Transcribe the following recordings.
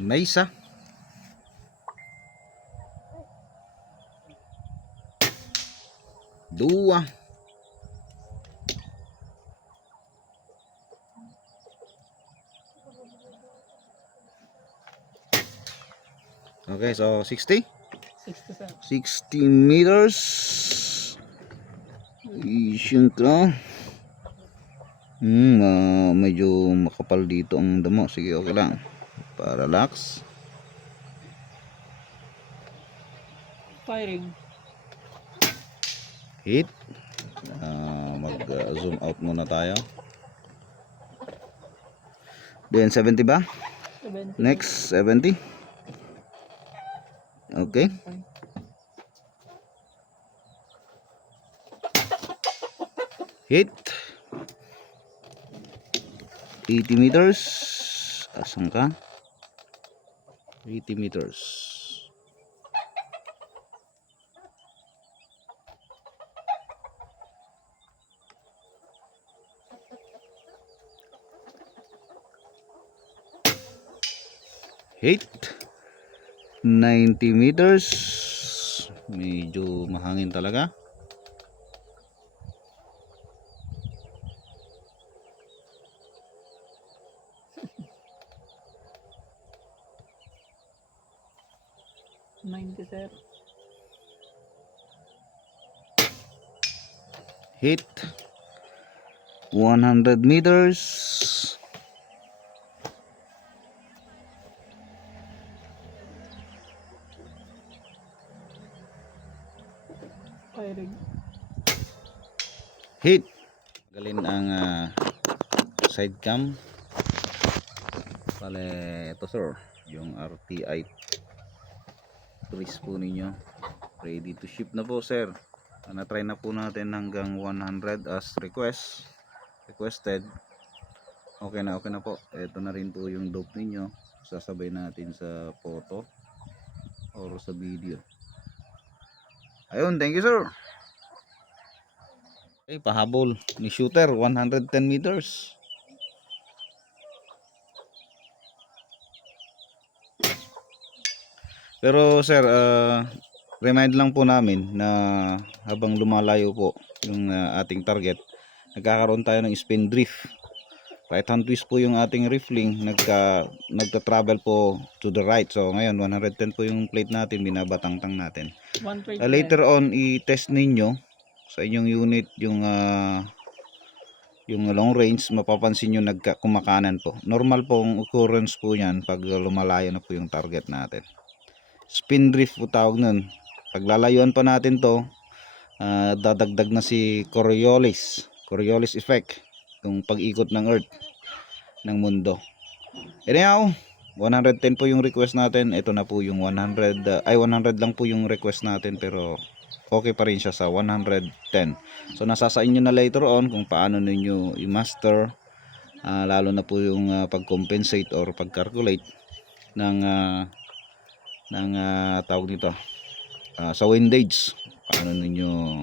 May isa. Dua. Okay, so 60? 60 meters. Siyempre. Medyo makapal dito ang damo. Sige, okay lang. Parallax. Firing. Hit. Mag-zoom out muna tayo. Then 70 ba? 70. Next 70. Okay. Hit. 80 meters. Asan ka? 80 meters. Hit. 90 meters. Medyo mahangin talaga. Hit 100 meters. Firing. Hit. Galin ang side cam. Pale ito sir, yung RTI trees po ninyo. Ready to ship na po sir. Na-try na po natin hanggang 100 as requested. Okay na po. Ito na rin po yung dope ninyo. Sasabay natin sa photo or sa video. Ayun, thank you sir. Okay, pahabol ni shooter 110 meters. Pero sir, remind lang po namin na habang lumalayo po yung ating target, nagkakaroon tayo ng spin drift. Right hand twist po yung ating rifling, nagta-travel po to the right. So ngayon 110 po yung plate natin, binabatangtang natin. Later on i-test ninyo sa inyong unit yung long range, mapapansin nyo kumakanan po. Normal pong occurrence po yan pag lumalayo na po yung target natin. Spin drift po tawag nun. Paglalayuan pa natin to, dadagdag na si Coriolis effect, yung pag-ikot ng earth ng mundo. Anyhow, 110 po yung request natin. Ito na po yung 100 lang po yung request natin, pero okay pa rin siya sa 110. So nasa sa inyo na later on kung paano ninyo i-master, lalo na po yung pag-compensate or pag-calculate ng tawag nito sa windage. Paano ninyo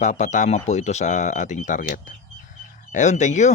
papatama po ito sa ating target. Ayun, thank you.